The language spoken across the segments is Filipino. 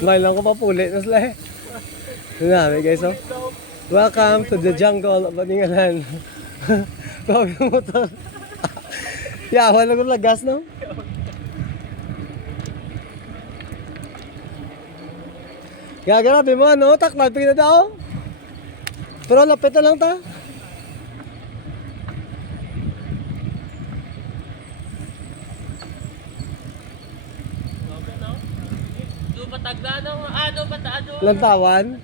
Ngayon lang ko pa puli na sila eh. Sinabi guys oh. Welcome to the jungle of Baningalan. Bago yung motor. Yawan lang ko lagas no? Gagarabi mo ano, taklad pa na daw. Pero lapit na lang ta. Lantawan.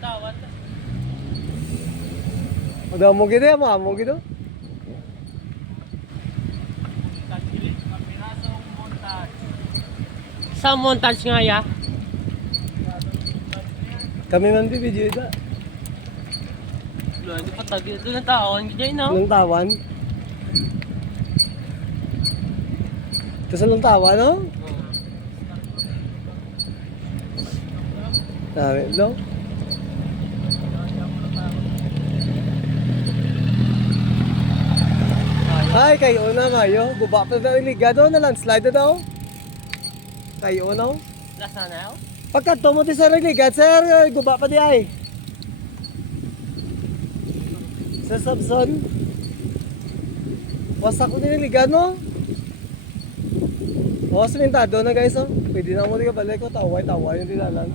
Udah mo gito ya, mo gito. Sa montage nga ya. Kami man di video ito. Hindi pa tagil. Doon ang taon. Ganyan no? Lantawan. Ito sa lantawan no? Dami, no? Ay, kayo na kayo. Guba pa na iligado na landslide na daw. Kayo na. Last na na. Pagka tumuti sa religad, sir, guba pa di ay. Sa Sabson. Wasak ko din iligad, no? O, simintado na guys, oh. Pwede na mo di ka balik ko. Taway yung dilalan.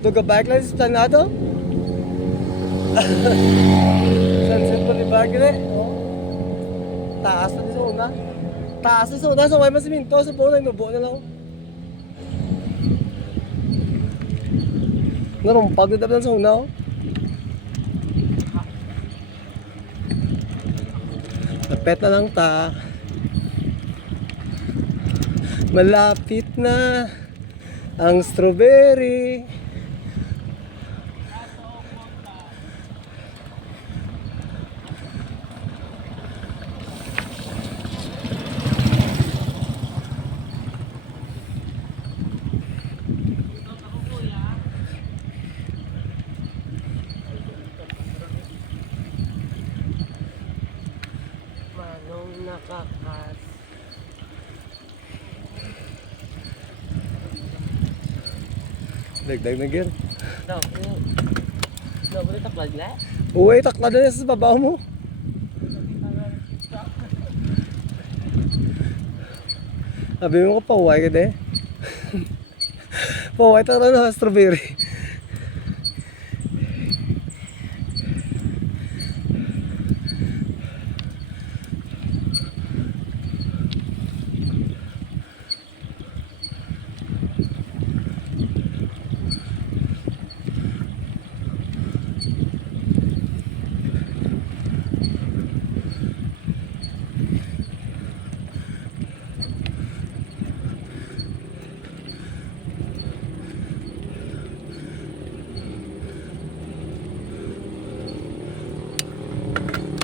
Tuga-bike lang sa planado. Sunset Boulevard gini. Oh. Taas na di sa una. Taas na sa una. So may masiminto. Sa buong nagnubo na lang. Narumpag na dapat sa una. Oh. Lapet na lang ta. Malapit na ang strawberry. Manong nakakas. Dagdag na gear. Dapat taklad na? Uy, taklad na sa babaw mo. Sabi mo ko pauwi ka de. Pauwi ta na strawberry.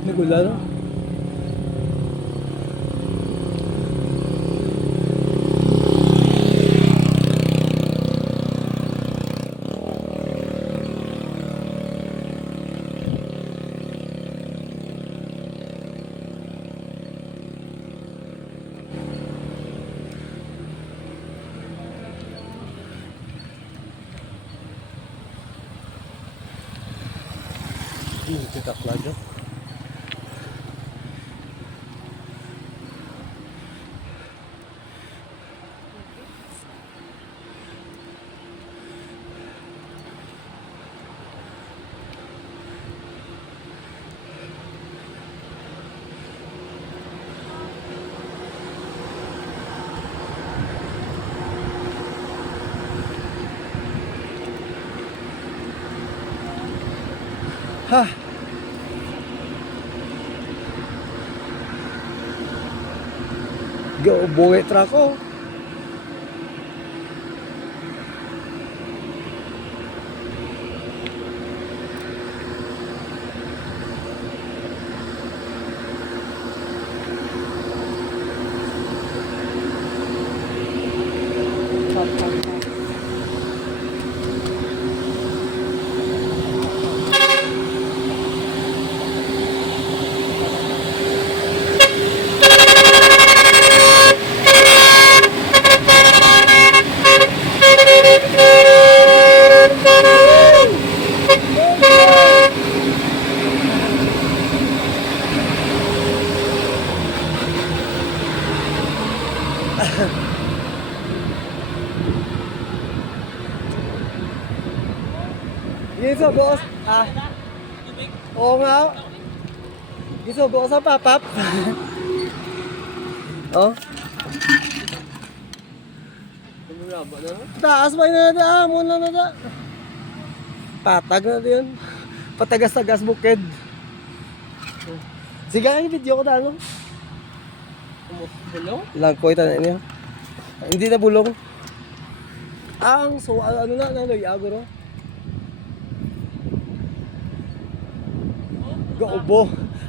Nagula no? Kita pelajar. Hah. Go buwi truck ko. Gisugo ko, Tubig. oo nga. Gisugo ko sa papap. Oh, Tumulaba na. taas ba na na muna na na. Patag na din. Patagas-tagas bukid. Sige, ang video ko na ano. Bulong? Lang ko ito na niyo. Hindi na bulong. Ang so ano na naloy agro. Go ubo.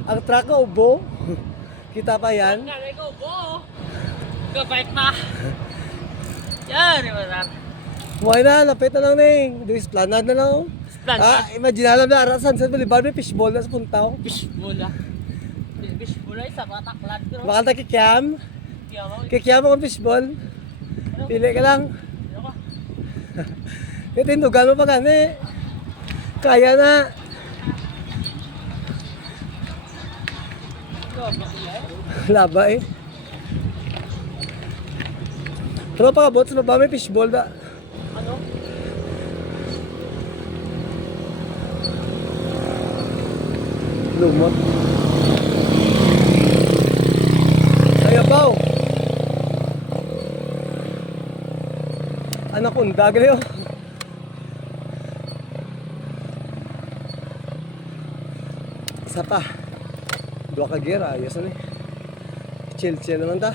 Ang truck ko ubo. Kita pa yan. Nanay ko, bo. Gabay pa. Yan, iwanan. Buhay na, lapit na lang ning. Dois planad na lang. Planad? Imagine alam na arasan sa Bolivar may fishball na sa puntaw. Bishbula. Bishbula, isa mataklad ko. Baka kikiam. Yaman. Kikiam ako fishball. Pili ka lang. Ano ka? Tindugan mo pa gani. Kaya na. Laba eh. Pero pakabot sa baba may fishball da. Ano? Lumot. Sayabaw. Anak ko, dagal yun. Isa pa. Dua ka gira, ayos na eh. Chill-chill naman ta.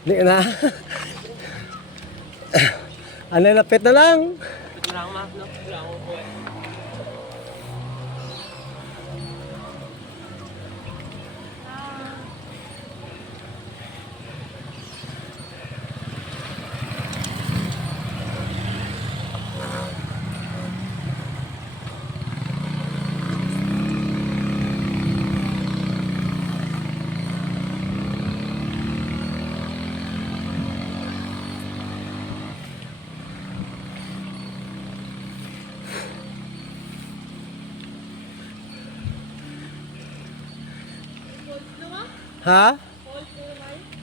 Hindi ka na. Ano, lapit na lang. Wala akong no? Wala akong buhay. Ha?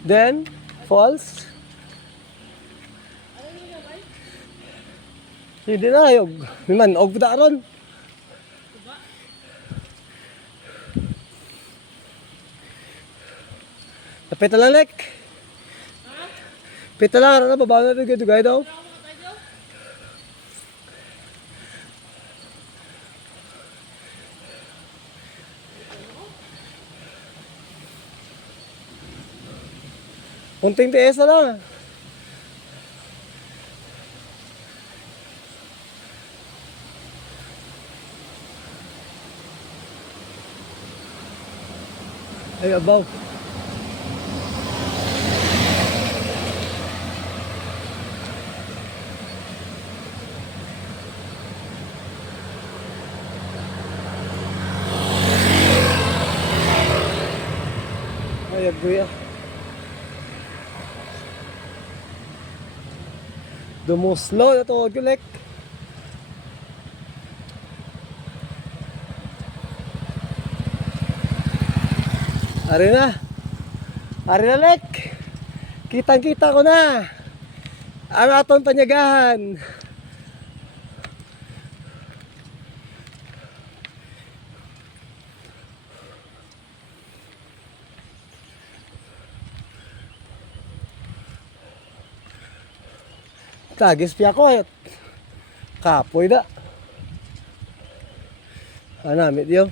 Then, false? Hindi na, yung man, og da ron. Tapit na lang, Lek. Pita lang, ano, baba na rin gaya daw. Kunting tiis na lang. Ay, abaw. Ay, abuya. Dumuslo na to, Gulek. Ari na. Ari na, Lek. Kitang-kita ko na. Ang atong panyagahan. Tagis piya ko ayot. Kapoy da. Anamit yun.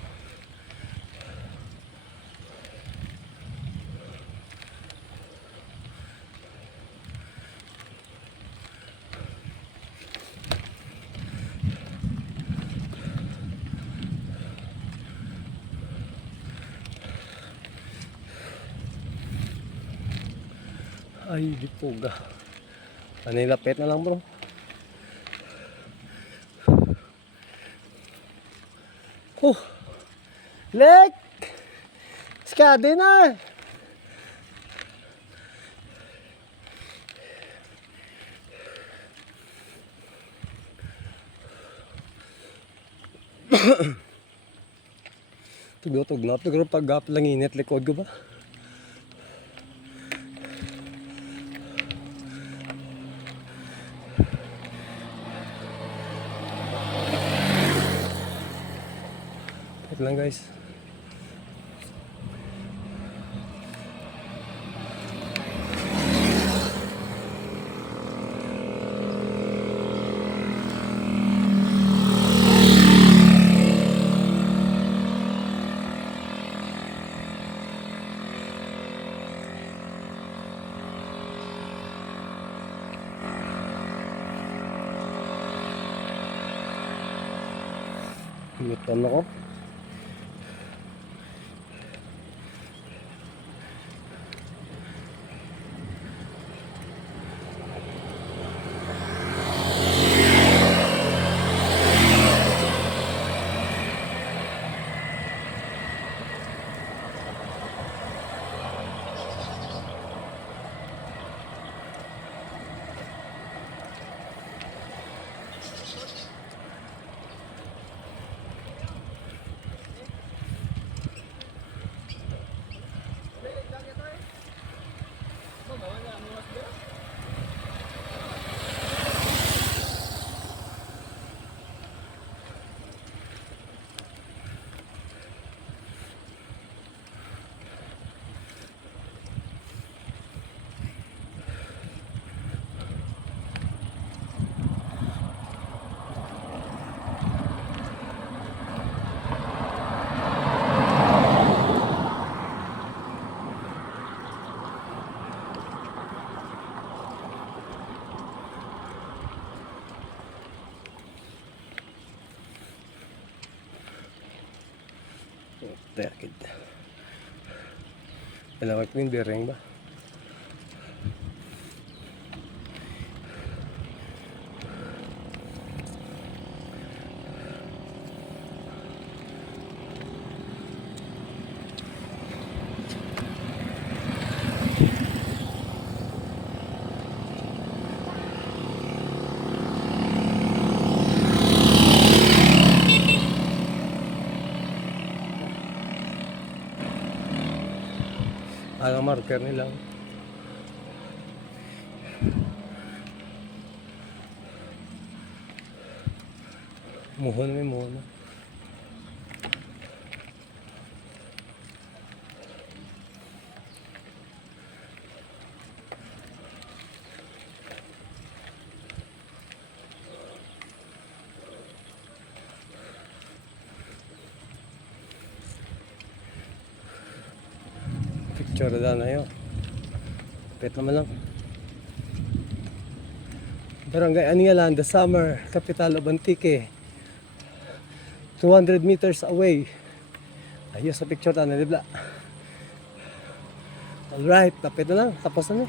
Ay, di puga. Panilapit na lang, bro. Lek! Skade na! Tugtog na, pero pag lang init, likod ko ba? Ito lang guys. Lutan ako. Terkid. Malawak ko yung bearing ba? Ang marker nila. Muhon may muhon. Picture na yun. Pet naman lang. Barangay Anialan, the summer capital of Antique. 200 meters away. Ayos sa picture na, di ba? Alright, tapit na lang. Tapos na.